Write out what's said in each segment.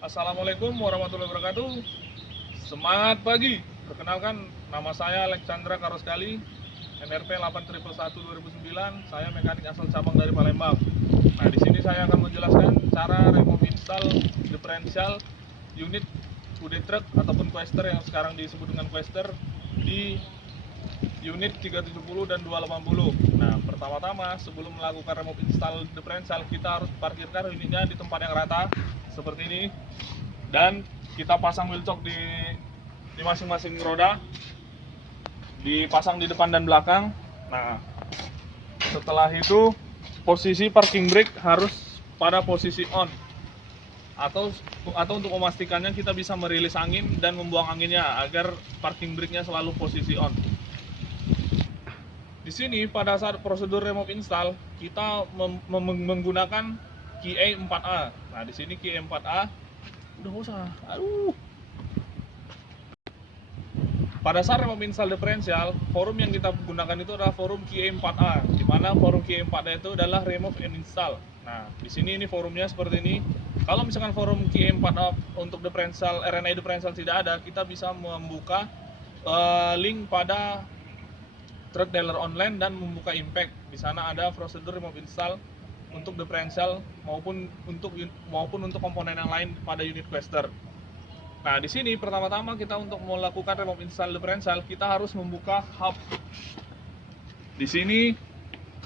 Assalamualaikum warahmatullahi wabarakatuh. Semangat pagi. Perkenalkan, nama saya Alexandra Karoskali, NRP 8111 2009. Saya mekanik asal cabang dari Palembang. Nah, di sini saya akan menjelaskan cara remove install differential unit UD truck ataupun Quester yang sekarang disebut dengan Quester di unit 370 dan 280. Nah, pertama-tama sebelum melakukan remove install differential, kita harus parkirkan unitnya di tempat yang rata seperti ini, dan kita pasang wheel chock di masing-masing roda, dipasang di depan dan belakang. Nah, setelah itu posisi parking brake harus pada posisi on, atau untuk memastikannya kita bisa merilis angin dan membuang anginnya agar parking brake-nya selalu posisi on. Di sini pada saat prosedur remove install kita menggunakan QA 4A. Nah, di sini QA 4A udah usah. Pada saat remove install differential, forum yang kita gunakan itu adalah forum QA 4A, di mana forum QA 4A itu adalah remove and install. Nah, di sini ini forumnya seperti ini. Kalau misalkan forum QA 4A untuk differential RNA differential tidak ada, kita bisa membuka link pada truck dealer online dan membuka impact. Di sana ada prosedur remove install untuk differential maupun untuk komponen yang lain pada unit Quester. Nah, di sini pertama-tama kita untuk melakukan remove install differential, kita harus membuka hub. Di sini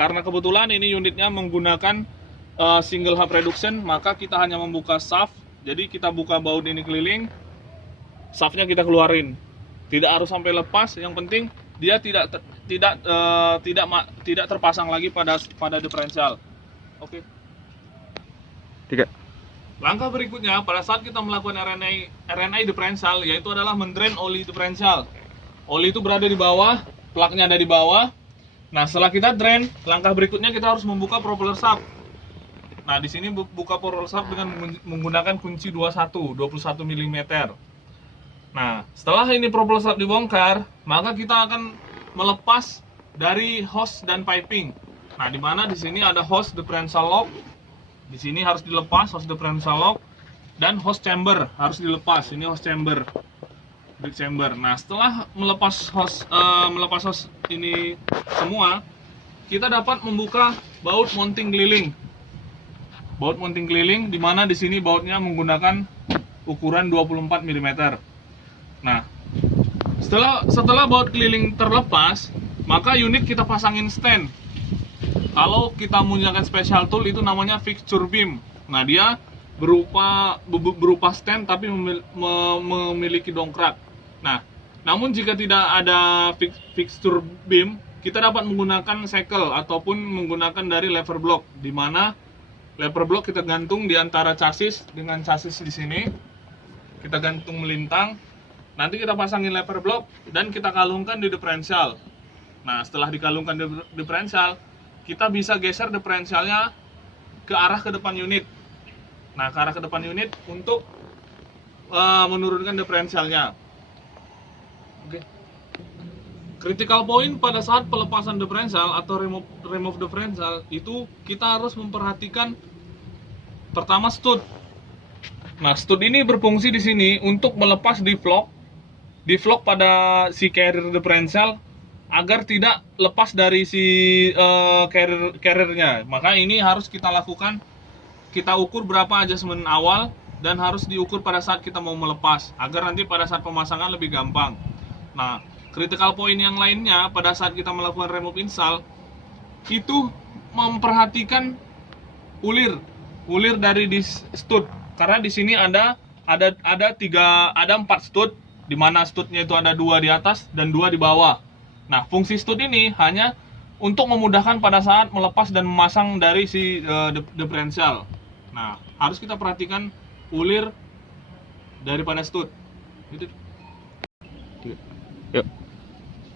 karena kebetulan ini unitnya menggunakan single hub reduction, maka kita hanya membuka shaft. Jadi kita buka baut ini keliling, shaftnya kita keluarin. Tidak harus sampai lepas, yang penting dia tidak terpasang lagi pada differential. Oke. 3. Langkah berikutnya pada saat kita melakukan RNA differential yaitu adalah mendrain oli differential. Oli itu berada di bawah, plugnya ada di bawah. Nah, setelah kita drain, langkah berikutnya kita harus membuka propeller shaft. Nah, di sini buka propeller shaft dengan menggunakan kunci 21 mm. Nah, setelah ini propeller shaft dibongkar, maka kita akan melepas dari hose dan piping. Nah, di mana di sini ada hose differential lock. Di sini harus dilepas hose differential lock, dan hose chamber harus dilepas. Ini hose chamber, brake chamber. Nah, setelah melepas hose ini semua, kita dapat membuka baut mounting keliling. Baut mounting keliling di mana di sini bautnya menggunakan ukuran 24 mm. Nah, setelah baut keliling terlepas, maka unit kita pasangin stand. Kalau kita menggunakan special tool itu namanya fixture beam. Nah, dia berupa stand tapi memiliki dongkrak. Nah, namun jika tidak ada fixture beam, kita dapat menggunakan shackle ataupun menggunakan dari lever block, di mana lever block kita gantung di antara chassis dengan chassis di sini. Kita gantung melintang. Nanti kita pasangin lever block dan kita kalungkan di differential. Nah, setelah dikalungkan di differential, kita bisa geser differentialnya ke arah ke depan unit. Nah, ke arah ke depan unit untuk menurunkan differentialnya. Oke. Critical point pada saat pelepasan differential atau remove differential itu kita harus memperhatikan pertama stud. Nah, stud ini berfungsi di sini untuk melepas di vlog pada si carrier differential agar tidak lepas dari si carriernya. Maka ini harus kita lakukan, kita ukur berapa adjustment awal dan harus diukur pada saat kita mau melepas agar nanti pada saat pemasangan lebih gampang. Nah, critical point yang lainnya pada saat kita melakukan remove install itu memperhatikan ulir dari di stud, karena di sini ada 4 stud, di mana studnya itu ada 2 di atas dan 2 di bawah. Nah, fungsi stud ini hanya untuk memudahkan pada saat melepas dan memasang dari si differential. Nah, harus kita perhatikan ulir daripada stud. Gitu. Yuk.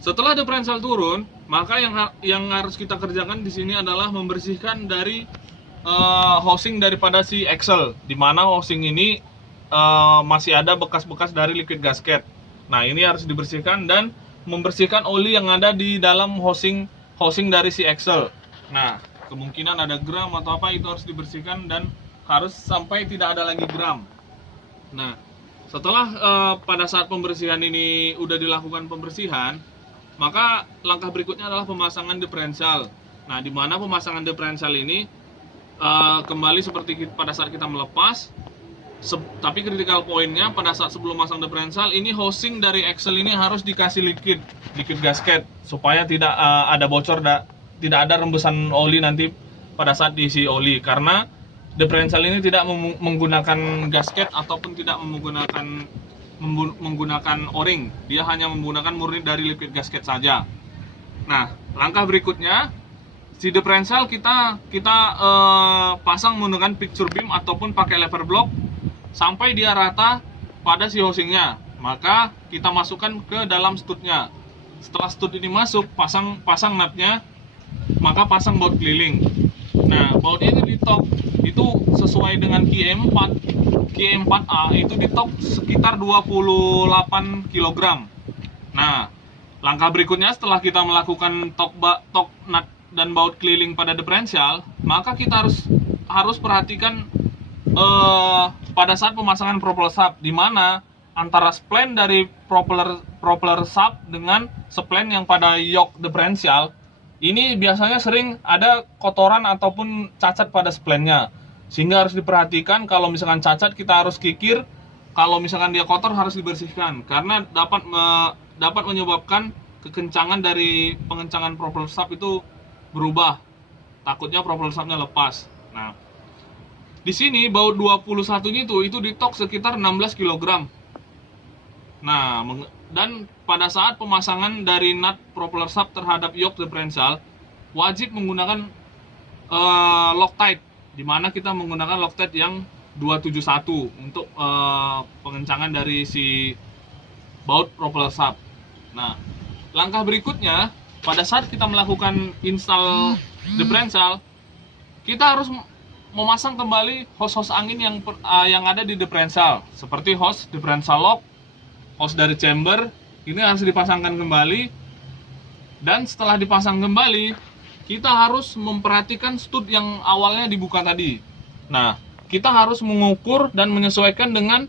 Setelah differential turun, maka yang harus kita kerjakan di sini adalah membersihkan dari housing daripada si axle, di mana housing ini masih ada bekas-bekas dari liquid gasket. Nah, ini harus dibersihkan dan membersihkan oli yang ada di dalam housing dari si axle. Nah, kemungkinan ada gram atau apa itu harus dibersihkan dan harus sampai tidak ada lagi gram. Nah, setelah pada saat pembersihan ini udah dilakukan pembersihan, maka langkah berikutnya adalah pemasangan diferensial. Nah, di mana pemasangan diferensial ini kembali seperti pada saat kita melepas, tapi critical pointnya pada saat sebelum masang diferensial ini, housing dari axle ini harus dikasih liquid gasket supaya tidak ada bocor, tidak ada rembesan oli nanti pada saat diisi oli, karena diferensial ini tidak menggunakan gasket ataupun tidak menggunakan o-ring. Dia hanya menggunakan murni dari liquid gasket saja. Nah, langkah berikutnya, si diferensial kita pasang menggunakan picture beam ataupun pakai lever block sampai dia rata pada si housingnya. Maka kita masukkan ke dalam studnya. Setelah stud ini masuk, pasang nutnya, maka pasang baut keliling. Nah, baut ini ditok itu sesuai dengan QE4A itu ditok sekitar 28 kg. Nah, langkah berikutnya setelah kita melakukan tok nut dan baut keliling pada diferensial, maka kita harus perhatikan pada saat pemasangan propeller sub, di mana antara spline dari propeller sub dengan spline yang pada yoke diferensial ini biasanya sering ada kotoran ataupun cacat pada spline-nya, sehingga harus diperhatikan. Kalau misalkan cacat kita harus kikir, kalau misalkan dia kotor harus dibersihkan, karena dapat menyebabkan kekencangan dari pengencangan propeller sub itu berubah, takutnya propeller subnya lepas. Nah, di sini baut 21-nya itu ditok sekitar 16 kg. Nah, dan pada saat pemasangan dari nut propeller sub terhadap yoke diferensial wajib menggunakan Loctite, di mana kita menggunakan Loctite yang 271 untuk pengencangan dari si baut propeller sub. Nah, langkah berikutnya pada saat kita melakukan install diferensial, kita harus memasang kembali hose angin yang ada di diferensial, seperti hose diferensial lock, hose dari chamber, ini harus dipasangkan kembali. Dan setelah dipasang kembali, kita harus memperhatikan stud yang awalnya dibuka tadi. Nah, kita harus mengukur dan menyesuaikan dengan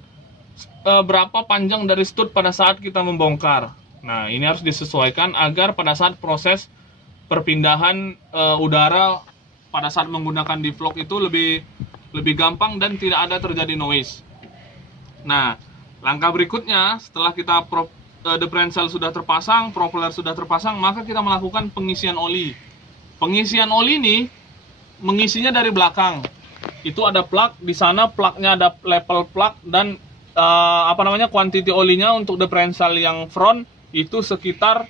berapa panjang dari stud pada saat kita membongkar. Nah, ini harus disesuaikan agar pada saat proses perpindahan udara pada saat menggunakan deflog itu lebih gampang dan tidak ada terjadi noise. Nah, langkah berikutnya setelah kita diferensial sudah terpasang, propeller sudah terpasang, maka kita melakukan pengisian oli. Pengisian oli ini mengisinya dari belakang. Itu ada plug, di sana plugnya ada level plug, dan quantity olinya untuk diferensial yang front itu sekitar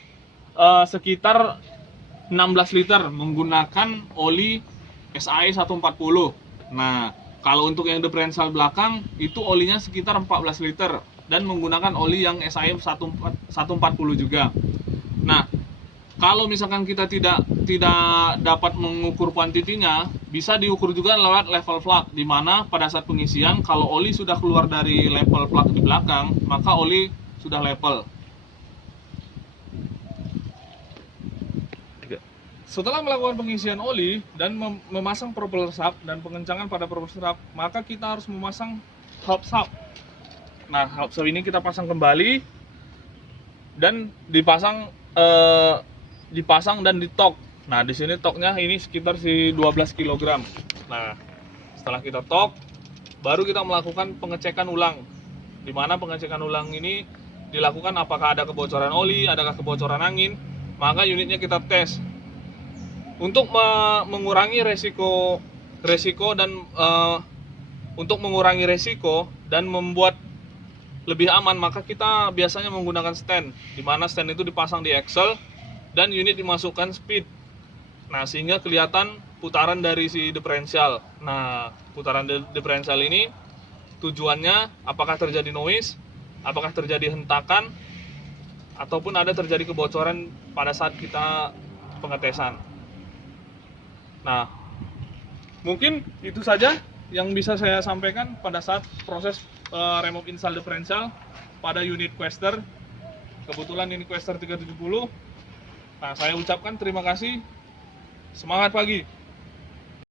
16 liter menggunakan oli SAE 140. Nah, kalau untuk yang diferensial belakang itu olinya sekitar 14 liter dan menggunakan oli yang SAE 140 juga. Nah, kalau misalkan kita tidak dapat mengukur kuantitinya, bisa diukur juga lewat level plug, di mana pada saat pengisian kalau oli sudah keluar dari level plug di belakang, maka oli sudah level. Setelah melakukan pengisian oli dan memasang propeller sub dan pengencangan pada propeller sub, maka kita harus memasang hub sub. Nah, hub sub ini kita pasang kembali dan dipasang dan ditok. Nah, di sini toknya ini sekitar 12 kg. Nah, setelah kita tok, baru kita melakukan pengecekan ulang. Di mana pengecekan ulang ini dilakukan apakah ada kebocoran oli, adakah kebocoran angin, maka unitnya kita tes. Untuk mengurangi resiko dan untuk mengurangi resiko dan membuat lebih aman, maka kita biasanya menggunakan stand, di mana stand itu dipasang di axle dan unit dimasukkan speed. Nah, sehingga kelihatan putaran dari si diferensial. Nah, putaran diferensial ini tujuannya apakah terjadi noise, apakah terjadi hentakan, ataupun ada terjadi kebocoran pada saat kita pengetesan. Nah, mungkin itu saja yang bisa saya sampaikan pada saat proses remove install diferensial pada unit Quester. Kebetulan ini Quester 370. Nah, saya ucapkan terima kasih. Semangat pagi.